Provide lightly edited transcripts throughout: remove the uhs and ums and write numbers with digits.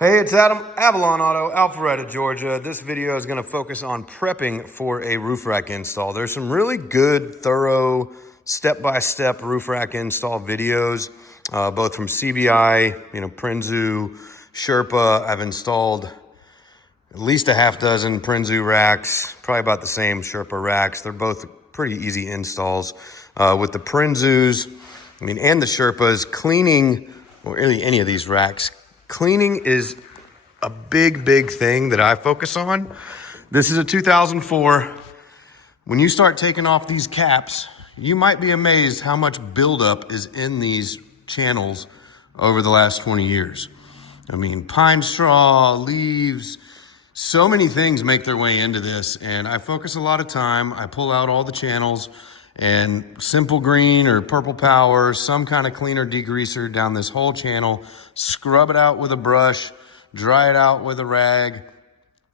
Hey, it's Adam, Avalon Auto, Alpharetta, Georgia. This video is gonna focus on prepping for a roof rack install. There's some really good, thorough, step-by-step roof rack install videos, both from CBI, Prinzu, Sherpa. I've installed at least a half dozen Prinzu racks, probably about the same Sherpa racks. They're both pretty easy installs. With the Prinzus, and the Sherpas, cleaning, or really any of these racks, cleaning is a big thing that I focus on. This is a 2004. When you start taking off these caps, you might be amazed how much buildup is in these channels over the last 20 years. Pine straw, leaves, so many things make their way into this, and I focus a lot of time. I pull out all the channels and simple green or purple power, some kind of cleaner degreaser down this whole channel, scrub it out with a brush, dry it out with a rag,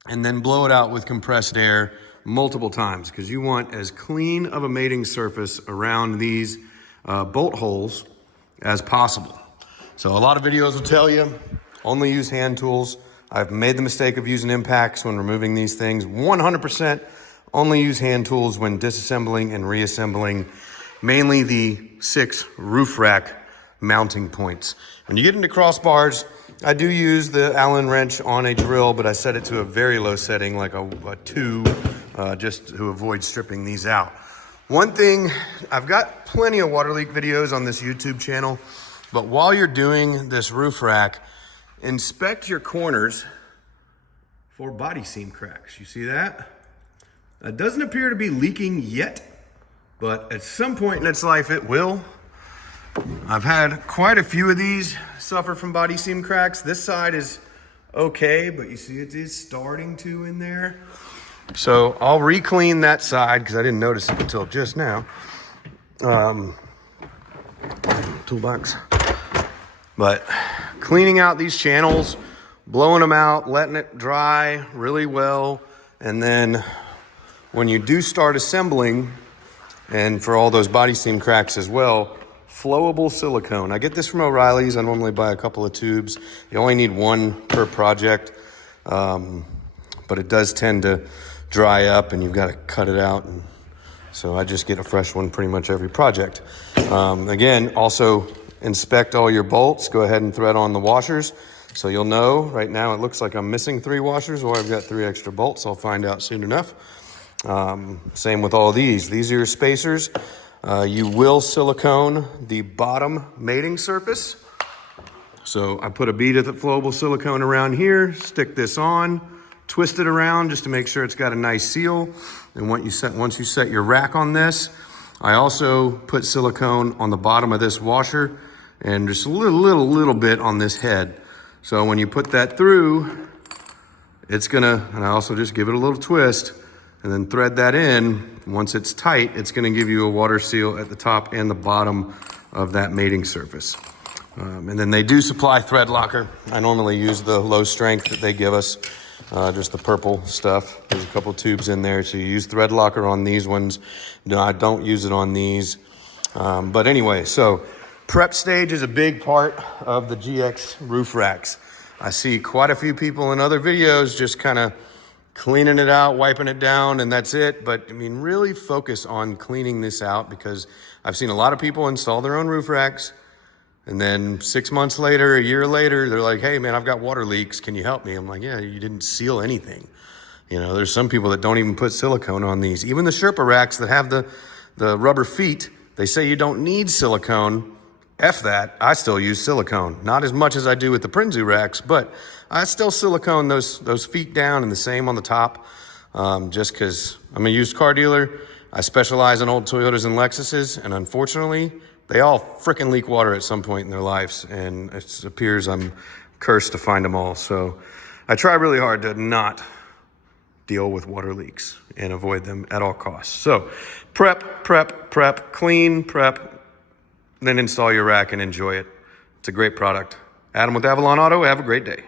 and then blow it out with compressed air multiple times, because you want as clean of a mating surface around these bolt holes as possible. So a lot of videos will tell you, only use hand tools. I've made the mistake of using impacts when removing these things. 100% only use hand tools when disassembling and reassembling, mainly the 6 roof rack mounting points. When you get into crossbars, I do use the Allen wrench on a drill, but I set it to a very low setting, like a 2, just to avoid stripping these out. One thing, I've got plenty of water leak videos on this YouTube channel, but while you're doing this roof rack, inspect your corners for body seam cracks. You see that? It doesn't appear to be leaking yet, but at some point in its life it will. I've had quite a few of these suffer from body seam cracks. This side is okay, but you see it is starting to in there. So I'll re-clean that side because I didn't notice it until just now. Toolbox. But cleaning out these channels, blowing them out, letting it dry really well, and then when you do start assembling, and for all those body seam cracks as well, flowable silicone. I get this from O'Reilly's. I normally buy a couple of tubes. You only need 1 per project, but it does tend to dry up and you've got to cut it out. And so I just get a fresh one pretty much every project. Again, also inspect all your bolts. Go ahead and thread on the washers. So you'll know. Right now it looks like I'm missing 3 washers, or I've got 3 extra bolts. I'll find out soon enough. Same with all these. These are your spacers. You will silicone the bottom mating surface. So I put a bead of the flowable silicone around here, stick this on, twist it around just to make sure it's got a nice seal. And once you set your rack on this, I also put silicone on the bottom of this washer and just a little bit on this head. So when you put that through, it's gonna, and I also just give it a little twist and then thread that in. Once it's tight, it's gonna give you a water seal at the top and the bottom of that mating surface. And then they do supply thread locker. I normally use the low strength that they give us, just the purple stuff. There's a couple tubes in there, so you use thread locker on these ones. No, I don't use it on these. But anyway, so prep stage is a big part of the GX roof racks. I see quite a few people in other videos just kind of cleaning it out, wiping it down, and that's it. But really focus on cleaning this out, because I've seen a lot of people install their own roof racks, and then 6 months later, a year later, they're like, hey man, I've got water leaks, can you help me? I'm like, yeah, you didn't seal anything. There's some people that don't even put silicone on these. Even the Sherpa racks that have the rubber feet, they say you don't need silicone. F that, I still use silicone. Not as much as I do with the Prinzu racks, but I still silicone those feet down, and the same on the top, just because I'm a used car dealer. I specialize in old Toyotas and Lexuses, and unfortunately, they all frickin' leak water at some point in their lives, and it appears I'm cursed to find them all. So I try really hard to not deal with water leaks and avoid them at all costs. So prep, clean, prep, then install your rack and enjoy it. It's a great product. Adam with Avalon Auto, have a great day.